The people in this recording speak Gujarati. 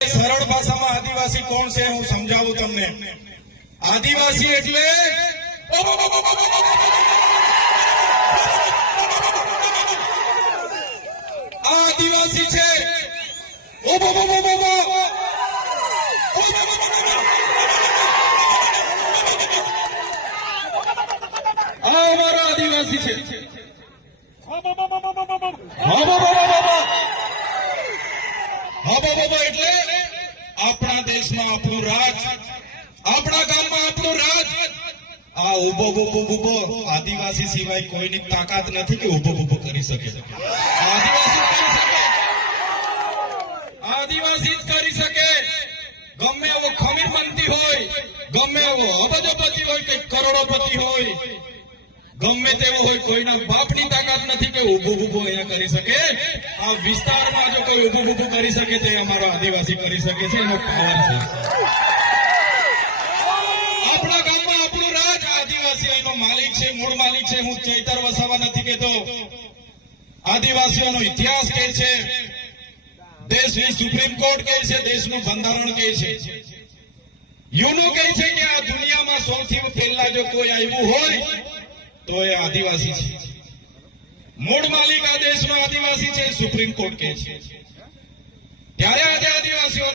સરળ ભાષામાં આદિવાસી કોણ છે હું સમજાવું તમને? આદિવાસી એટલે આદિવાસી છે. અમારો આદિવાસી છે. હા એટલે આપણા દેશમાં આપણું રાજ, આપણા ગામમાં આપણું રાજ. આ ઊભો ઊભો ઊભો આદિવાસી સિવાય કોઈની તાકાત નથી કે ઊભો ઊભો કરી શકે. આદિવાસી આદિવાસી જ કરી શકે. ગમે એવો ખમીર બનતી હોય, ગમે એવો અબજોપતિ હોય કે કરોડોપતિ હોય ગમે તેવો હોય કોઈના બાપની તાકાત નથી કે ઉભું ઉભું અહીંયા કરી શકે. આ વિસ્તારમાં જો કોઈ ઉભું ઉભું કરી શકે તો અમારો આદિવાસી કરી શકે છે, એનો પાવર છે. આપણા ગામમાં આપણું રાજ આદિવાસી માલિક છે, મૂળ માલિક છે. હું ચૈતર વસાવા નથી કેતો આદિવાસીઓનો ઇતિહાસ કહે છે, દેશની સુપ્રીમ કોર્ટ કહે છે, દેશનું બંધારણ કહે છે. યુનો કહે છે કે આ દુનિયામાં સૌથી પહેલા જો કોઈ આવ્યું હોય તો એ આદિવાસી છે. મૂળ માલિક આ આદિવાસી છે, સુપ્રીમ કોર્ટ કહે છે. ત્યારે આજે આદિવાસીઓ